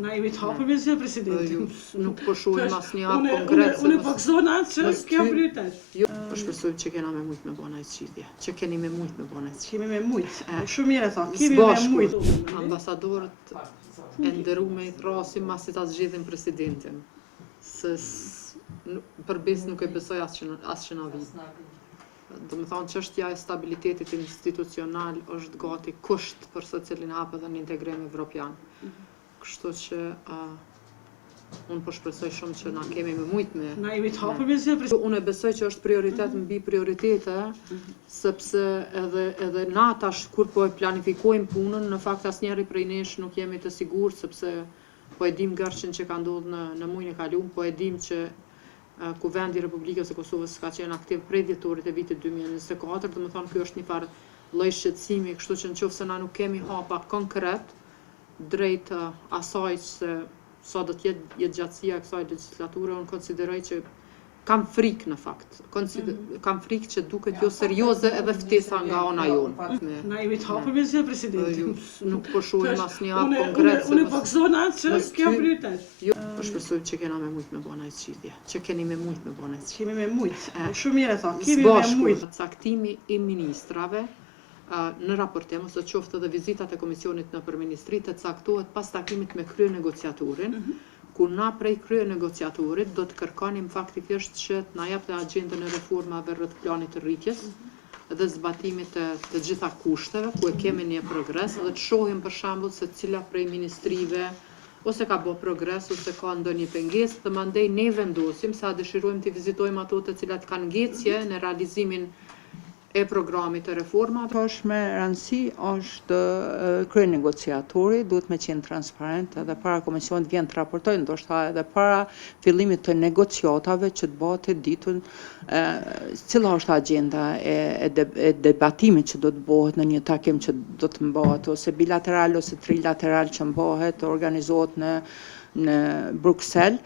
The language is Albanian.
Na jemi të hapur me zë presidentin. Nuk po shohim asnjë hap konkret. Unë po gëzona që kjo prioritet. Po shpresoj që kena me mujt me bona zgjidhje. Që keni me mujt me bona zgjidhje. Kemi me mujt. Shumë mirë e thon. Kemi me mujt. Ambasadorët e nderuar i thrasim masi ta zgjidhin presidentin. Se përbes nuk e besoj asgjë na vit. Do të thonë çështja e stabilitetit institucional është gati kusht për socialin hap edhe në integrim evropian. Kështu që unë po shpresoj shumë që na kemi me mujt me. Na jemi të hapur me zë presidentin. Unë besoj që është prioritet mbi prioritete, sepse edhe na tash kur po e planifikojmë punën, në fakt asnjëri prej nesh nuk jemi të sigurt sepse po e dim gërshin që ka ndodhur në muajin e kaluar, po e dim që Kuvendi i Republikës së Kosovës ka qenë aktiv prej dhjetorit e vitit 2024, do të thonë ky është një farë lloj shqetësimi, kështu që nëse na nuk kemi hapa konkret drejt asaj se sa do të jetë gjatësia e kësaj legjislature, unë konsideroj që kam frikë në fakt. Kam frikë që duket jo serioze edhe ftesa nga ana jonë. Na jemi të hapur me zë presidentin. Nuk po shohim asnjë hap konkret. Unë po gëzona që kjo prioritet. Po shpresoj që kena me mujt me bona zgjidhje. Që keni me mujt me bona zgjidhje. Kemi me mujt. Shumë mirë e thon. Kemi me mujt. Caktimi i ministrave në raportim ose qoftë edhe vizitat e komisionit nëpër ministri të caktohet pas takimit me kryenegociatorin, ku na prej kryenegociatorit do të kërkonim faktikisht që të na japte agjendën e reformave rreth planit të rritjes dhe zbatimit të gjitha kushteve, ku e kemi një progres dhe të shohim për shembull se cila prej ministrive ose ka bë progres ose ka ndonjë pengesë dhe mandej ne vendosim sa dëshirojmë të vizitojmë ato të cilat kanë ngecje në realizimin e programit të reformave. Është me rëndësi është kryenegociatori duhet me qenë transparent edhe para komisionit vjen të raportojë, ndoshta edhe para fillimit të negociatave që të bëhet e ditën cila është agjenda e debatimit që do të bëhet në një takim që do të bëhet ose bilateral ose trilateral që bëhet, organizohet në Bruxelles.